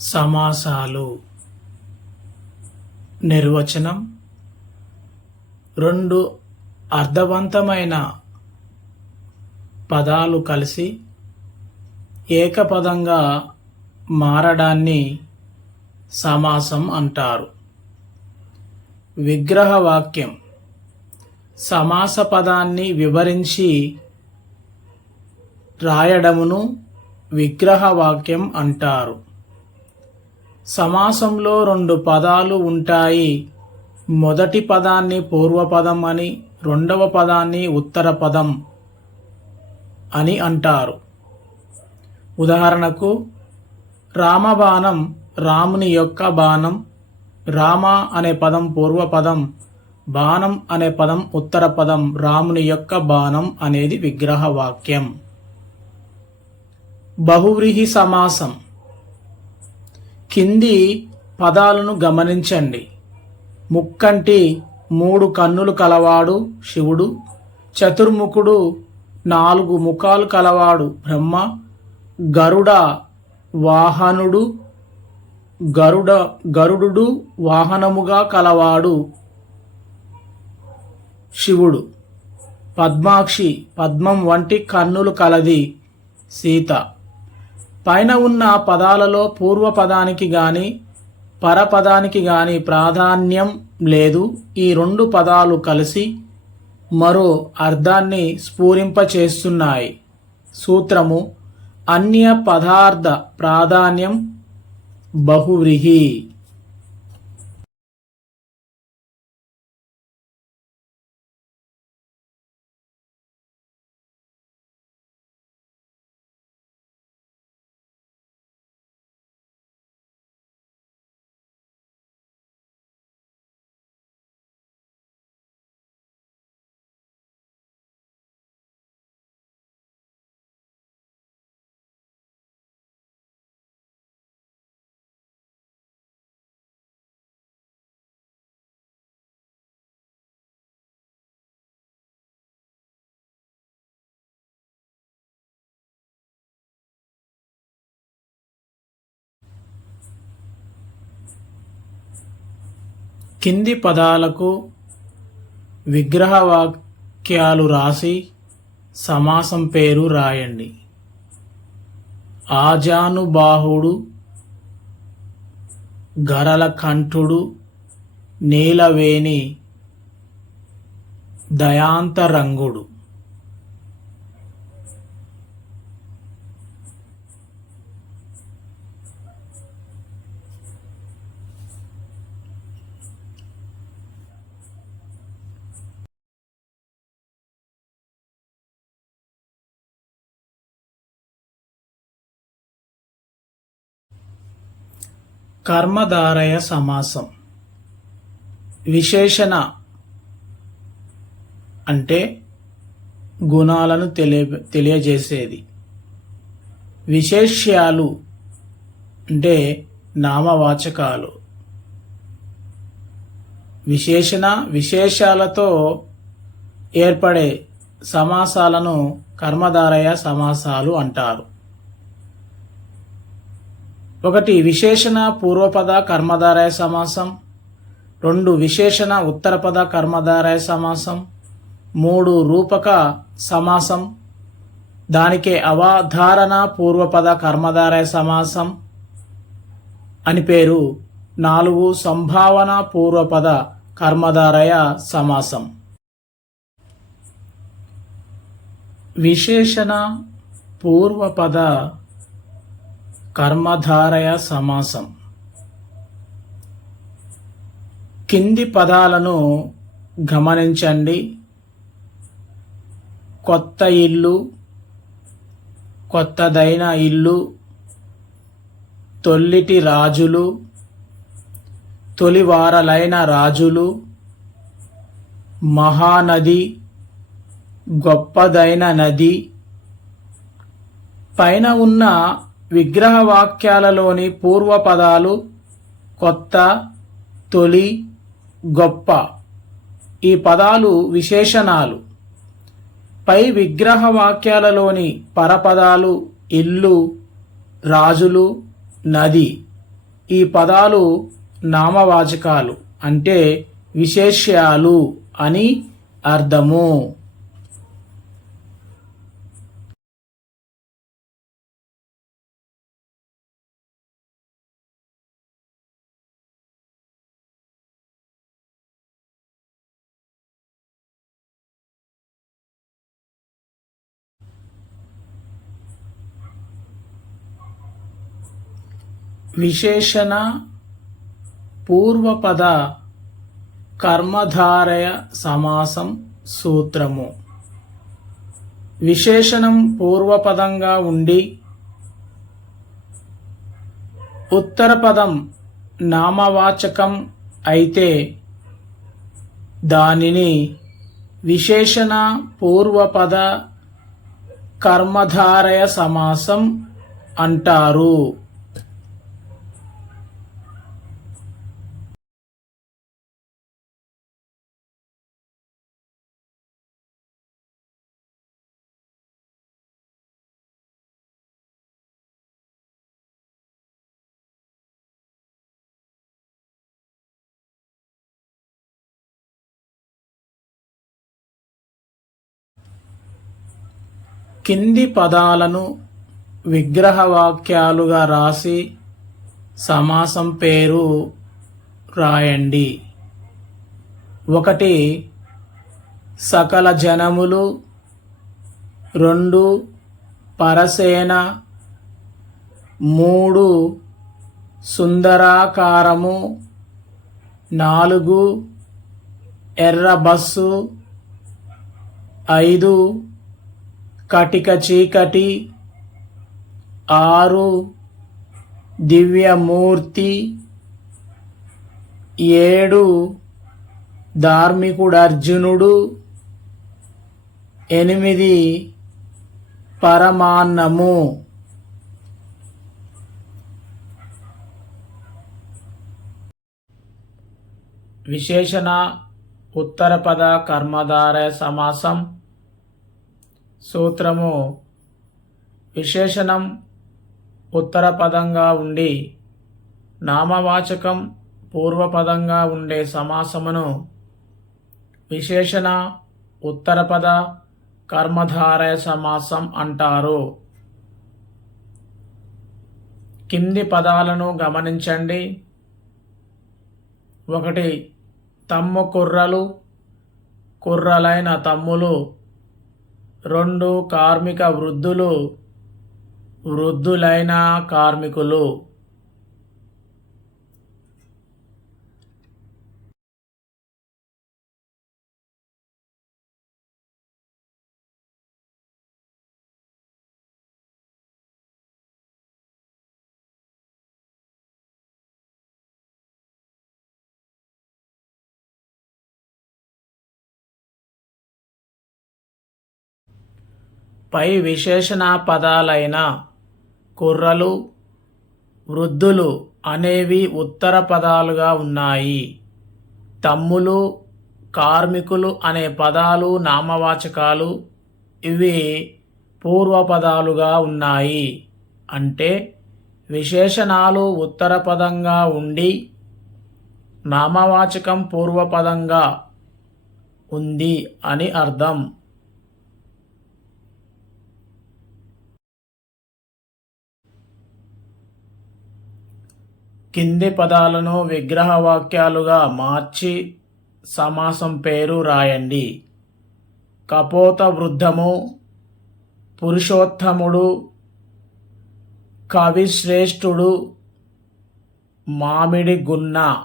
సమాసాలు. నిర్వచనం రెండు అర్థవంతమైన పదాలు కలిసి ఏకపదంగా మారడాన్ని సమాసం అంటారు. విగ్రహ వాక్యం సమాస పదాన్ని వివరించి రాయడమును విగ్రహవాక్యం అంటారు. సమాసంలో రెండు పదాలు ఉంటాయి. మొదటి పదాన్ని పూర్వపదం అని రెండవ పదాన్ని ఉత్తర పదం అని అంటారు. ఉదాహరణకు రామబాణం రాముని యొక్క బాణం రామ అనే పదం పూర్వపదం బాణం అనే పదం ఉత్తర పదం రాముని యొక్క బాణం అనేది విగ్రహ వాక్యం. బహువ్రీహి సమాసం. కింది పదాలను గమనించండి. ముక్కంటి మూడు కన్నులు కలవాడు శివుడు చతుర్ముఖుడు నాలుగు ముఖాలు కలవాడు బ్రహ్మ గరుడ వాహనుడు గరుడ గరుడు వాహనముగా కలవాడు శివుడు. పద్మాక్షి పద్మం వంటి కన్నులు కలది సీత. పైన ఉన్న పదాలలో పూర్వపదానికి గాని పరపదానికి గాని ప్రాధాన్యం లేదు. ఈ రెండు పదాలు కలిసి మరో అర్థాన్ని స్ఫూరింపచేస్తున్నాయి. సూత్రము అన్య పదార్థ ప్రాధాన్యం బహువ్రీహి. కింది పదాలకు విగ్రహ వాక్యాలు రాసి సమాసం పేరు రాయండి. ఆజానుబాహుడు గరల కంఠుడు నీలవేణి దయాంతరంగుడు. కర్మధారయ సమాసం. విశేషణ అంటే గుణాలను తెలియ తెలియజేసేది. విశేష్యాలు అంటే నామవాచకాలు. విశేషణ విశేషాలతో ఏర్పడే సమాసాలను కర్మధారయ సమాసాలు అంటారు. ఒకటి విశేషణ పూర్వపద కర్మధారాయ సమాసం. రెండు విశేషణ ఉత్తరపద కర్మధారాయ సమాసం. మూడు రూపక సమాసం. దానికే అవాధారణ పూర్వపద కర్మధారాయ సమాసం అని పేరు. నాలుగు సంభావన పూర్వపద కర్మధారయ సమాసం. విశేషణ పూర్వపద కర్మధారయ సమాసం. కింది పదాలను గమనించండి. కొత్త ఇల్లు కొత్తదైన ఇల్లు తొల్లిటి రాజులు తొలివారలైన రాజులు మహానది గొప్పదైన నది పైన ఉన్న విగ్రహ వాక్యాలలోని పూర్వపదాలు కొత్త తొలి గొప్ప. ఈ పదాలు విశేషణాలు. పై విగ్రహ వాక్యాలలోని పరపదాలు ఇల్లు రాజులు నది. ఈ పదాలు నామవాచకాలు అంటే విశేష్యాలు అని అర్థము. విశేషణ పూర్వపద కర్మధారయ సమాసం సూత్రము విశేషణం పూర్వపదంగా ఉండి ఉత్తరపదం నామవాచకం అయితే దానిని విశేషణ పూర్వపద కర్మధారయ సమాసం అంటారు కింది పదాలను విగ్రహవాక్యాలుగా రాసి సమాసం పేరు రాయండి. ఒకటి సకల జనములు. రెండు పరసేన. మూడు సుందరాకారము. నాలుగు ఎర్ర బస్సు ఐదు కటిక చీకటి ఆరు దివ్యమూర్తి ఏడు ధార్మికుడు అర్జునుడు ఎనిమిది పరమాన్నము. విశేషణ ఉత్తరపద కర్మధార సమాసం. సూత్రము విశేషణం ఉత్తరపదంగా ఉండి నామవాచకం పూర్వపదంగా ఉండే సమాసమును విశేషణ ఉత్తరపద కర్మధారయ సమాసం అంటారు. కింది పదాలను గమనించండి. ఒకటి తమ్ము కుర్రలు కుర్రలైన తమ్ములు రెండు కార్మిక వృద్ధులు వృద్ధులైన కార్మికులు. పై విశేషణ పదాలైన కుర్రలు వృద్ధులు అనేవి ఉత్తర పదాలుగా ఉన్నాయి. తమ్ములు కార్మికులు అనే పదాలు నామవాచకాలు ఇవి పూర్వపదాలుగా ఉన్నాయి. అంటే విశేషణాలు ఉత్తర పదంగా ఉండి నామవాచకం పూర్వపదంగా ఉంది అని అర్థం. కింది పదాలను విగ్రహ వాక్యాలుగా మార్చి సమాసం పేరు రాయండి. కపోత వృద్ధము పురుషోత్తముడు కవిశ్రేష్ఠుడు మామిడి గున్న.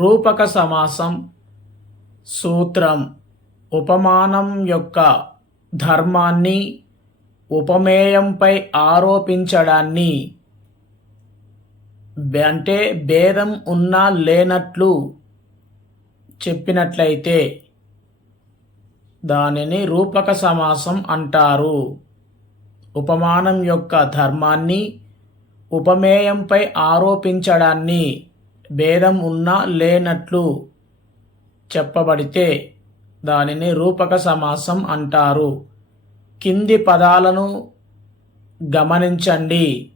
రూపక సమాసం సూత్రం ఉపమానం యొక్క ధర్మాన్ని ఉపమేయంపై ఆరోపించడాన్ని అంటే భేదం ఉన్నా లేనట్లు చెప్పినట్లయితే దానిని రూపక సమాసం అంటారు. ఉపమానం యొక్క ధర్మాన్ని ఉపమేయంపై ఆరోపించడాన్ని భేదం ఉన్నా లేనట్లు చెప్పబడితే దానిని రూపక సమాసం అంటారు. కింది పదాలను గమనించండి.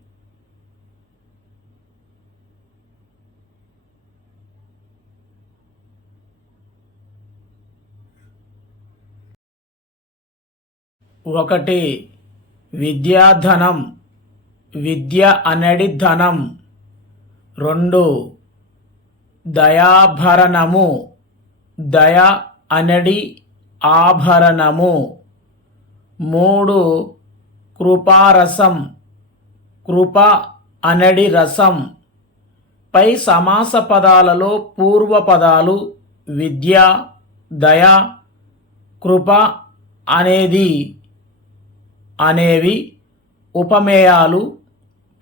ఒకటి విద్యాధనం విద్య అనడి ధనం. రెండు దయాభరణము. దయ అనడి ఆభరణము. మూడు కృపారసం. కృప అనడి రసం. పై సమాస పదాలలో పూర్వ పదాలు విద్య దయ కృప అనేది అనేవి ఉపమేయాలు.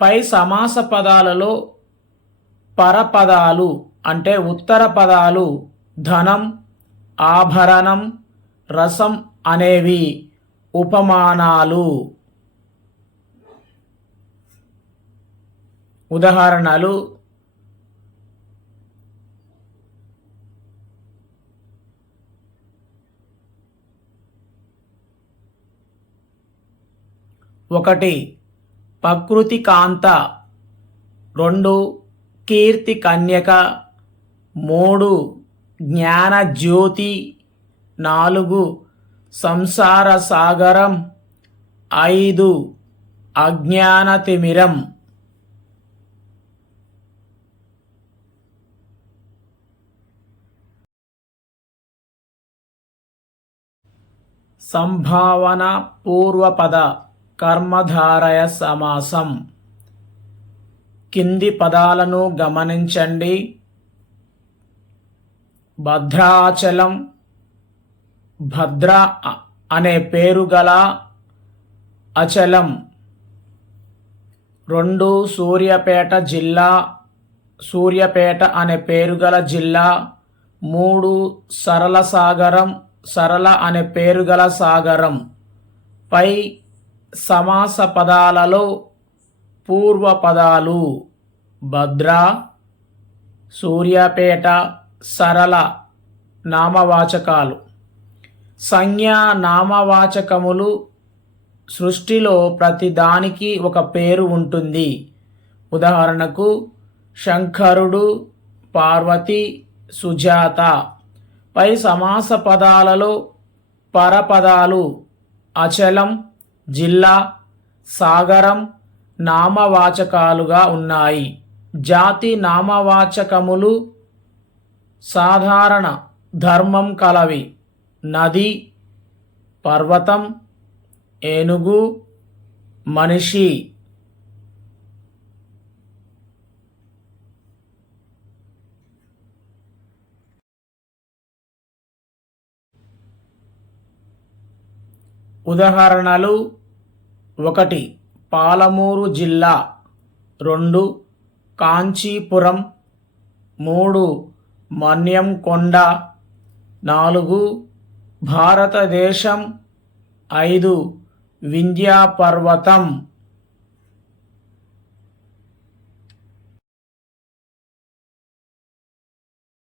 పై సమాస పదాలలో పరపదాలు అంటే ఉత్తర పదాలు ధనం ఆభరణం రసం అనేవి ఉపమానాలు. ఉదాహరణలు ఒకటి ప్రకృతి కాంత రెండు కీర్తి కన్యక. మూడు జ్ఞాన జ్యోతి నాలుగు సంసార సాగరం ఐదు అజ్ఞాన తిమిరం. సంభావన పూర్వపద కర్మధారయ సమాసం. కింది పదాలను గమనించండి. భద్రాచలం. భద్ర అనే పేరు గల అచలం. రెండు సూర్యపేట జిల్లా సూర్యపేట అనే పేరు గల జిల్లా మూడు సరళ సాగరం సరళ అనే పేరు గల సాగరం. పై సమాస పదాలలో పూర్వ పదాలు భద్ర సూర్యాపేట సరళ నామవాచకాలు. సంజ్ఞా నామవాచకములు సృష్టిలో ప్రతిదానికి ఒక పేరు ఉంటుంది. ఉదాహరణకు శంకరుడు పార్వతి సుజాత. పై సమాస పదాలలో పరపదాలు అచలం జిల్లా సాగరం నామవాచకాలుగా ఉన్నాయి. జాతి నామవాచకములు సాధారణ ధర్మం కలవి. నది పర్వతం ఏనుగు మనిషి. ఉదాహరణలు ఒకటి పాలమూరు జిల్లా. రెండు కాంచీపురం. మూడు మన్యం కొండ నాలుగు భారతదేశం ఐదు వింధ్యా పర్వతం